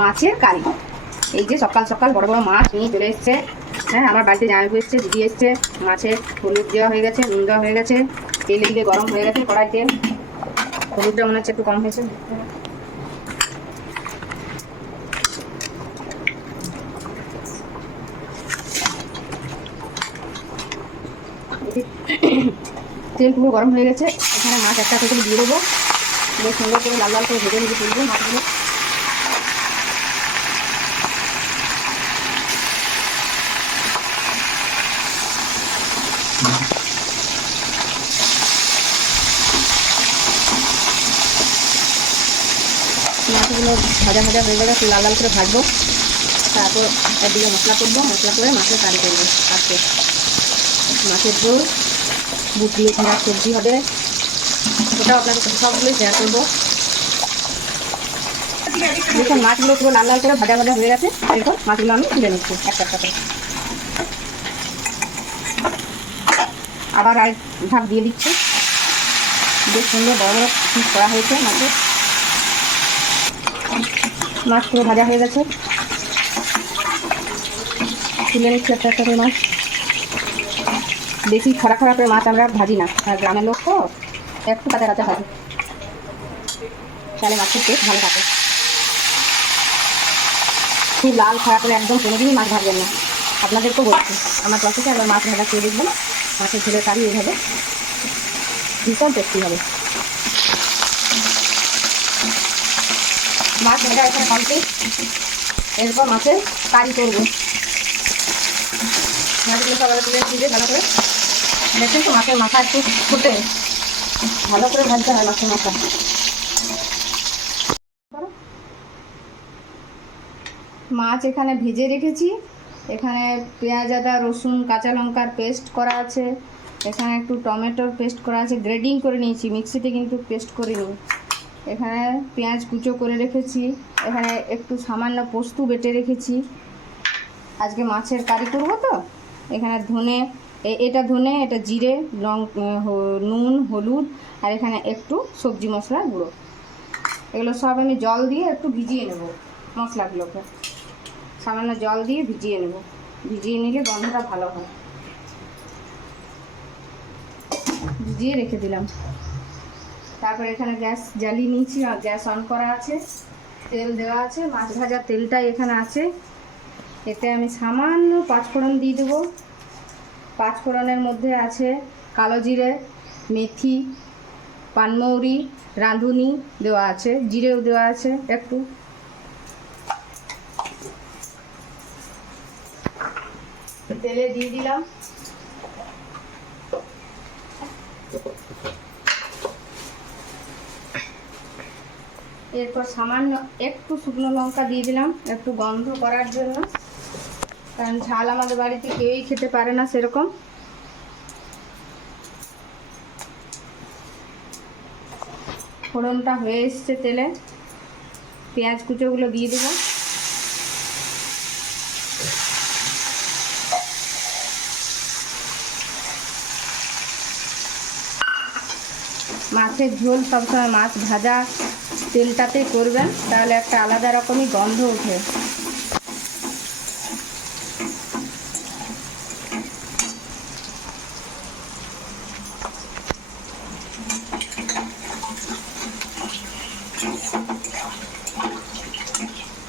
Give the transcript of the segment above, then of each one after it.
মাছের কারি। এই যে সকাল সকাল বড় বড় মাছ নিয়ে চলে এসছে। হ্যাঁ, আমার বাড়িতে জামাইবু এসছে, দিদি এসছে। মাছের হলুদ দেওয়া হয়ে গেছে, নুন দেওয়া হয়ে গেছে, তেল দিকে গরম হয়ে গেছে কড়াইতে। হলুদটা মনে হচ্ছে একটু কম হয়েছে। তেল পুরো গরম হয়ে গেছে। এখানে মাছ একটা থেকে দিয়ে দেবো। বেশ সুন্দর করে লাল লাল করে ভেজে ভেজে তুলবো মাছগুলো। মাছগুলো ভাজা ভাজা হয়ে গেলে একটু লাল লাল করে ভাজবো। তারপর একদিকে মশলা করবো, মশলা করে মাছের কারি করবো। আজকে মাছের ঝোল, বুট দিয়ে ঘেরার সবজি হবে, ওটাও আপনাদের সাথে সবগুলোই শেয়ার করবো। দেখুন মাছগুলো পুরো লাল লাল করে ভাজা ভাজা হয়ে গেছে। এরপর মাছগুলো আমি তুলে নিচ্ছি একটা একটা করে। আবার আরেক ভাগ দিয়ে দিচ্ছি। বেশ সুন্দর বড় বড় পিস করা হয়েছে মাছের। মাছ পুরো ভাজা হয়ে গেছে, তুলে নিচ্ছি একটা একটা করে মাছ। বেশি খরা খরা করে মাছ আমরা ভাজি না, আর গ্রামের লোক তো একটু কাঁচা কাঁচা ভাজি, তাহলে মাছের টেস্ট ভালো থাকে। খুব লাল খরা করে একদম কোনোদিনই মাছ ভাজবেন না। আপনাদেরকেও বলছি, আমার প্রসেসে একবার মাছ ভাজা খেয়ে দেখবেন। মাছের ঝোলের কারি এইভাবে ভীষণ টেস্টি হবে। মাছ ভাজা এখানে কমপ্লিট। এরপর মাছের কারি করবো। মাছগুলো সবাই তুলে দিয়ে ভালো করে দেখেন তো, মাছের মাথা একটু ফুটে ভালো করে ভাজতে হয় মাছের মাথা। মাছ এখানে ভেজে রেখেছি। এখানে পেঁয়াজ আদা রসুন কাঁচা লঙ্কার পেস্ট করা আছে। এখানে একটু টমেটোর পেস্ট করা আছে, গ্রেডিং করে নিয়েছি, মিক্সিতে কিন্তু পেস্ট করিনি। এখানে পেঁয়াজ কুচো করে রেখেছি। এখানে একটু সামান্য পোস্ত বেটে রেখেছি। আজকে মাছের কারি করবো তো। এখানে ধনে, এটা ধনে, এটা জিরে, নুন হলুদ, আর এখানে একটু সবজি মশলা গুঁড়ো। এগুলো সব আমি জল দিয়ে একটু ভিজিয়ে নেব। মশলাগুলোকে সামান্য জল দিয়ে ভিজিয়ে নেব। ভিজিয়ে নিলে গন্ধটা ভালো হয়। ভিজিয়ে রেখে দিলাম। তারপর এখানে গ্যাস জ্বালিয়ে নিয়েছি, আর গ্যাস অন করা আছে, তেল দেওয়া আছে। মাছ ভাজার তেলটাই এখানে আছে। এতে আমি সামান্য পাঁচফোড়ন দিয়ে দেবো। পাঁচফোড়নের মধ্যে আছে কালো জিরে, মেথি, পানমৌরি, রাঁধুনি দেওয়া আছে, জিরেও দেওয়া আছে একটু। তেলে দিয়ে দিলাম। এরপর সামান্য একটু শুকনো লঙ্কা দিয়ে দিলাম, একটু গন্ধ করার জন্য, কারণ ঝাল আমাদের বাড়িতে কেউই খেতে পারে না সেরকম। ফোড়নটা হয়ে এসছে তেলে, পেঁয়াজ কুচোগুলো দিয়ে দেবো। মাছের ঝোল সবসময় মাছ ভাজা তেলটাতে করবেন, তাহলে একটা আলাদা রকমই গন্ধ ওঠে।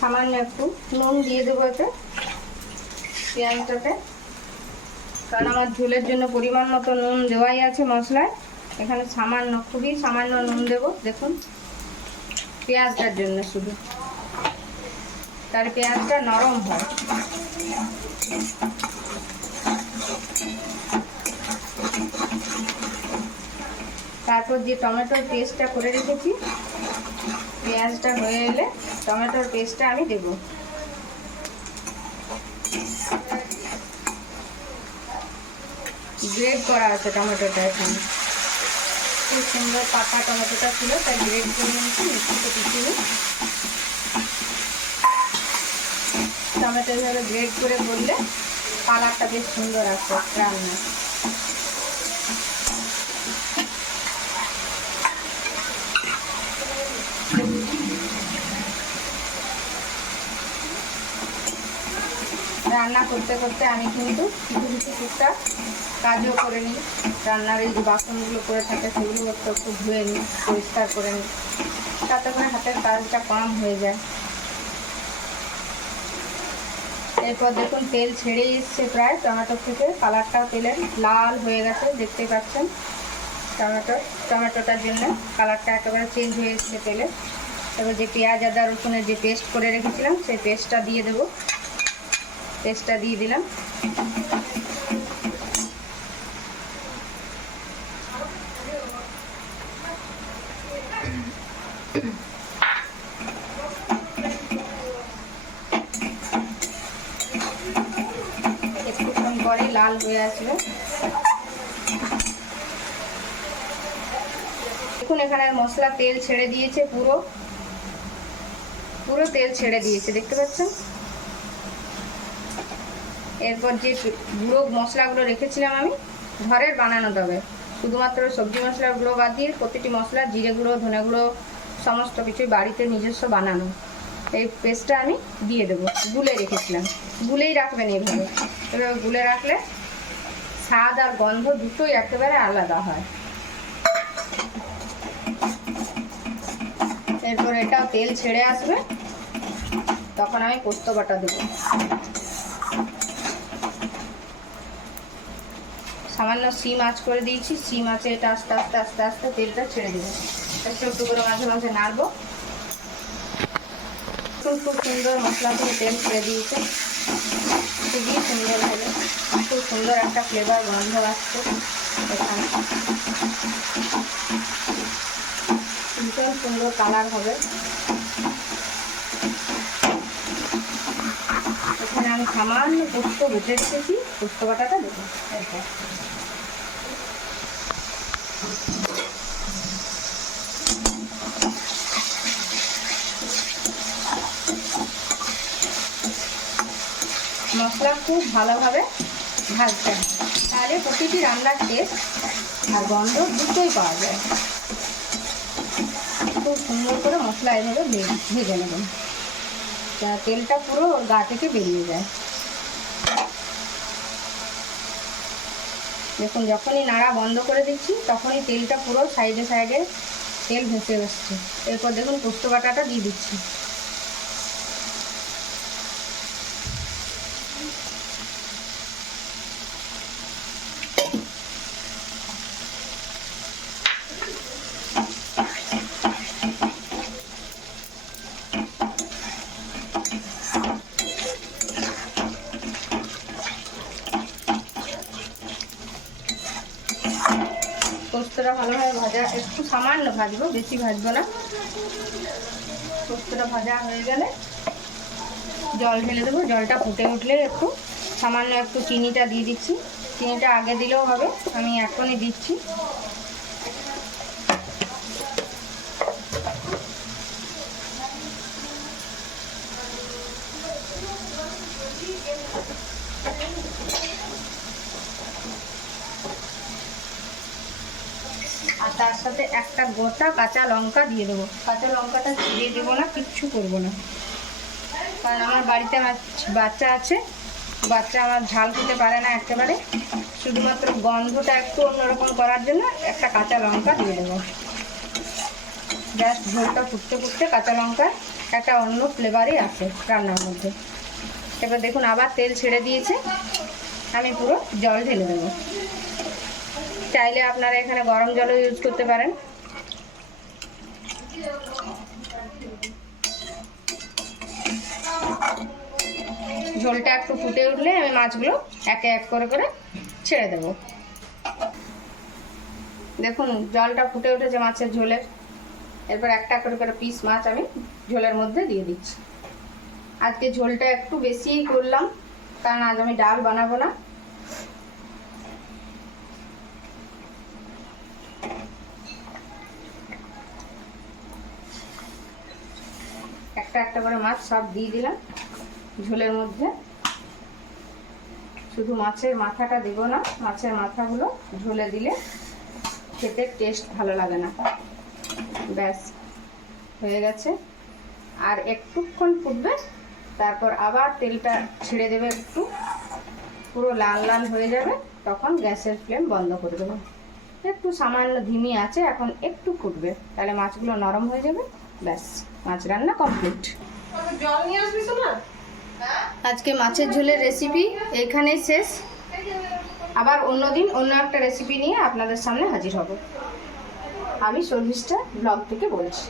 সামান্য একটু নুন দিয়ে দেবো এতে, পেঁয়াজটাতে, কারণ আমার ঝোলের জন্য পরিমাণ মতো নুন দেওয়াই আছে মশলায়। এখানে সামান্য, খুবই সামান্য নুন দেবো। দেখুন, পেঁয়াজটার জন্য শুধু, তার পেঁয়াজটা নরম হয়। তারপর যে টমেটোর পেস্টটা করে রেখেছি, পেঁয়াজটা হয়ে এলে টমেটোর পেস্টটা আমি দেব। গ্রেড করা আছে টমেটোটা, এখানে খুব সুন্দর পাকা টমেটোটা ছিল, তাই গ্রেড করে নিয়েছি, মিক্সিতে পিছিয়ে। টমেটো এইভাবে গ্রেড করে করলে কালারটা বেশ সুন্দর আসে রান্না। রান্না করতে করতে আমি কিন্তু কিছু কিছু টুকটাক কাজও করে নিই। রান্নার এই যে বাসনগুলো করে থাকে সেগুলো একটু ধুয়ে নিই, পরিষ্কার করে নিই, তাতে করে হাতের কাজটা কম হয়ে যায়। এরপর দেখুন তেল ছেড়ে এসছে প্রায় টমেটো থেকে, কালারটাও তেলের লাল হয়ে গেছে, দেখতে পাচ্ছেন। টমেটোটার জন্য কালারটা একেবারে চেঞ্জ হয়ে এসছে তেলে। এবার যে পেঁয়াজ আদা রসুনের যে পেস্ট করে রেখেছিলাম সেই পেস্টটা দিয়ে দেবো। পেস্টটা দিয়ে দিলাম। একটুক্ষণ পরে লাল হয়ে আসবে। দেখুন এখানে মশলা তেল ছেড়ে দিয়েছে, পুরো তেল ছেড়ে দিয়েছে, দেখতে পাচ্ছেন। এরপর যে গুঁড়ো মশলাগুলো রেখেছিলাম আমি, ঘরের বানানো, তবে শুধুমাত্র সবজি মশলার গুঁড়ো বাদ দিয়ে প্রতিটি মশলা, জিরে গুঁড়ো, ধনে গুঁড়ো, সমস্ত কিছুই বাড়িতে নিজস্ব বানানো। এই পেস্টটা আমি দিয়ে দেবো। গুলে রেখেছিলাম, গুলেই রাখবেন এভাবে। এভাবে গুলে রাখলে স্বাদ আর গন্ধ দুটোই একেবারে আলাদা হয়। এরপর এটাও তেল ছেড়ে আসবে, তখন আমি পোস্ত বাটা দেবো। সামান্য সিম আঁচ করে দিয়েছি, সিম আঁচে এটা আস্তে আস্তে আস্তে আস্তে তেলটা ছেড়ে দেবো। একটু একটু করে মাঝে মাঝে নাড়বো। খুব সুন্দর মশলা থেকে তেল ছেড়ে দিয়েছে, খুবই সুন্দর হবে, খুব সুন্দর একটা ফ্লেভার গন্ধ আসছে এখানে, ভীষণ সুন্দর কালার হবে। এখানে আমি সামান্য পোস্ত বেটে রেখেছি, পোস্ত বাটাটা দেবো। এরপর মশলা খুব ভালোভাবে ভাজতে হবে, তাহলে প্রতিটি রান্নার টেস্ট আর গন্ধ দুটোই পাওয়া যায়। খুব সুন্দর করে মশলা এভাবে ভেজে নেবেন, তেলটা পুরো ওর গা থেকে বেরিয়ে যায়। দেখুন যখনই নাড়া বন্ধ করে দিচ্ছি তখনই তেলটা পুরো সাইডে সাইডে তেল ভেসে আসছে। এরপর দেখুন পোস্ত বাটাটা দিয়ে দিচ্ছি। পোস্তটা ভালোভাবে ভাজা, একটু সামান্য ভাজবো, বেশি ভাজবো না। পোস্তটা ভাজা হয়ে গেলে জল ঢেলে দেবো। জলটা ফুটে উঠলে একটু সামান্য একটু চিনিটা দিয়ে দিচ্ছি। চিনিটা আগে দিলেও হবে, আমি এখনই দিচ্ছি। আর তার সাথে একটা গোটা কাঁচা লঙ্কা দিয়ে দেবো। কাঁচা লঙ্কাটা ছিঁড়ে দেবো না, কিচ্ছু করবো না, কারণ আমার বাড়িতে আমার বাচ্চা আছে, বাচ্চা আমার ঝাল খেতে পারে না একেবারে। শুধুমাত্র গন্ধটা একটু অন্যরকম করার জন্য একটা কাঁচা লঙ্কা দিয়ে দেবো। জাস্ট ঝোলটা ফুটতে ফুটতে কাঁচা লঙ্কার একটা অন্য ফ্লেভারই আছে রান্নার মধ্যে। এবার দেখুন আবার তেল ছেড়ে দিয়েছে, আমি পুরো জল ঢেলে দেবো। চাইলে আপনারা এখানে গরম জলও ইউজ করতে পারেন। ঝোলটা একটু ফুটে উঠলে আমি মাছগুলো একে এক করে করে ছেড়ে দেব। দেখুন জলটা ফুটে উঠেছে মাছের ঝোলের। এরপর একটা করে করে পিস মাছ আমি ঝোলের মধ্যে দিয়ে দিচ্ছি। আজকে ঝোলটা একটু বেশিই করলাম, কারণ আজ আমি ডাল বানাবো না। একটা একটা করে মাছ সব দিয়ে দিলাম ঝোলের মধ্যে। শুধু মাছের মাথাটা দেব না, মাছের মাথাগুলো ঝোলে দিলে খেতে টেস্ট ভালো লাগে না। ব্যাস হয়ে গেছে, আর একটুক্ষণ ফুটবে, তারপর আবার তেলটা ছেড়ে দেবে, একটু পুরো লাল লাল হয়ে যাবে, তখন গ্যাসের ফ্লেম বন্ধ করে দেবো। একটু সামান্য ধিমি আছে, এখন একটু ফুটবে, তাহলে মাছগুলো নরম হয়ে যাবে। ব্যাস, মাছ রান্না কমপ্লিট। জল নিয়ে আসবি না? আজকে মাছের ঝোলের রেসিপি এইখানেই শেষ। আবার অন্যদিন অন্য একটা রেসিপি নিয়ে আপনাদের সামনে হাজির হব। আমি শর্মিষ্ঠা ব্লগ থেকে বলছি।